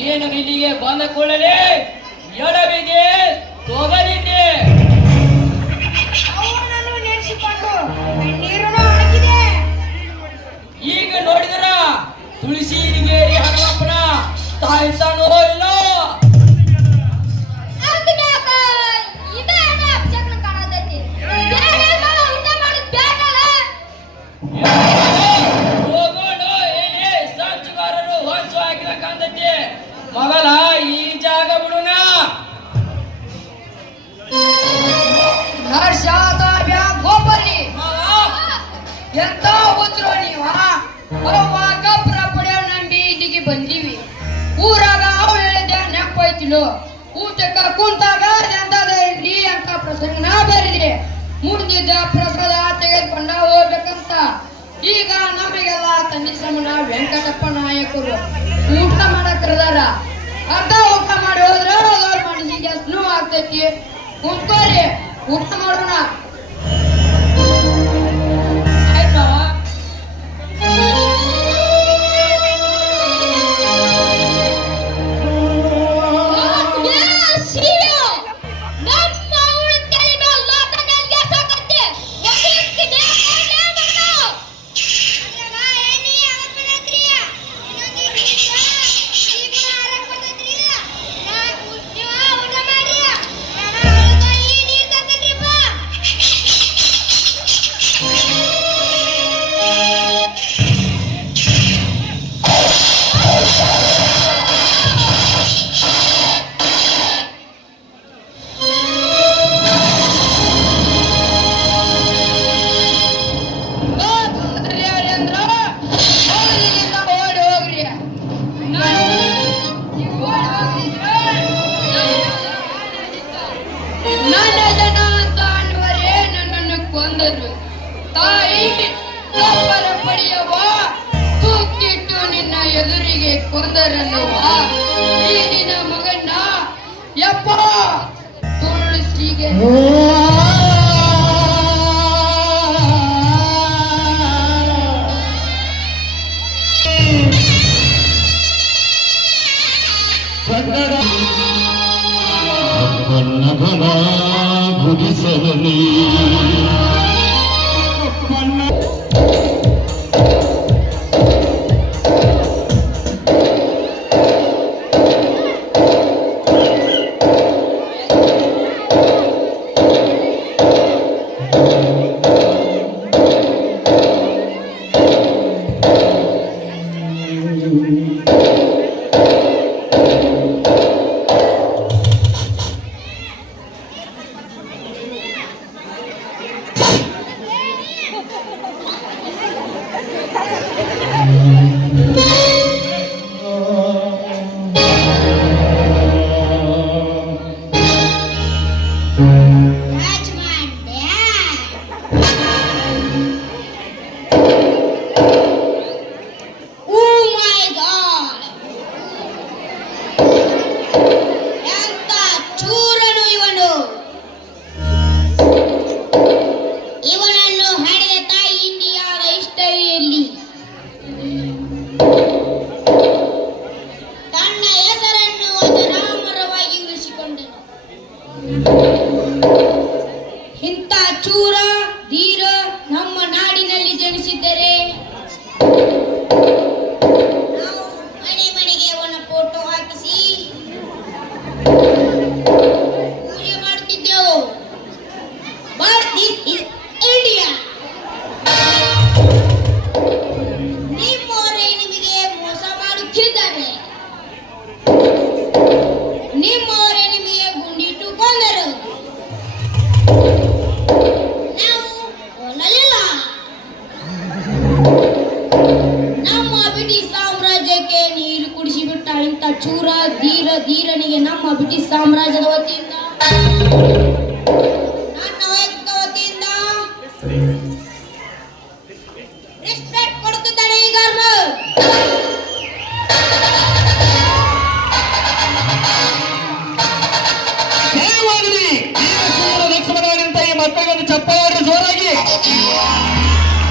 ನೀನು ಇಲ್ಲಿಗೆ ಬಂದ ಕೂಡಲೇ ಎಡವಿಗೆ ತೊಗಲಿದ್ದೆ ಈಗ ನೋಡಿದ್ರ ತುಳಸಿ ಹನುಮಪ್ಪನ ತಾಯಿ ತಾನು ನೆನಪೈತಿಲು ಊಟಕ್ಕ ಕುಂತಾಗ ಎಂತದ ಅಂತ ಪ್ರಸಂಗ ನಾ ಬರೀಲಿ ಮುಂದಿದ್ದ ಪ್ರಸಾದ ತೆಗೆದುಕೊಂಡ ಹೋಗ್ಬೇಕಂತ. ಈಗ ನಮಗೆಲ್ಲ ತಂದೆ ಸಮನ ವೆಂಕಟಪ್ಪ ನಾಯಕರು ಊಟ ಮಾಡಕ್ರದಾರ ಅರ್ಧ ಊಟ ಮಾಡಿ ಹೋದ್ರೆ ಮನಸ್ಸಿಗೆ ಸ್ನೋ ಆಗ್ತೈತಿ. ಕುಂತ್ಕೋರಿ, ಊಟ ಮಾಡೋಣ ಕೊಂದರು ತಾಯಿ ತಪ್ಪರ ಪಡೆಯವ. ತೂಕಿಟ್ಟು ನಿನ್ನ ಎದುರಿಗೆ ಕೊಂದರಲ್ಲವ ಈ ನಿನ್ನ ಮಗನ್ನ ಯಪ್ಪ ತುಳಸಿಗೆ Thank mm -hmm. you. ಇಂಥ ಚೂರ ಧೀರ ನಮ್ಮ ನಾಡಿನಲ್ಲಿ ಜನಿಸಿದ್ದರೆ ನಾವು ಮನೆ ಮನೆಗೆ ಅವನ ಫೋಟೋ ಹಾಕಿಸಿ ಪೂಜೆ ಮಾಡುತ್ತಿದ್ದೆವು. ಬಟ್ ದಿಸ್ ಇಸ್ ಇಂಡಿಯಾ ನಿಮಗೆ ಮೋಸ ಮಾಡುತ್ತಿದ್ದಾರೆ. ನಿಮ್ಮವರೇ ಧೀರ ಧೀರನಿಗೆ ನಮ್ಮ ಬ್ರಿಟಿಷ್ ಸಾಮ್ರಾಜ್ಯದ ವತಿಯಿಂದ.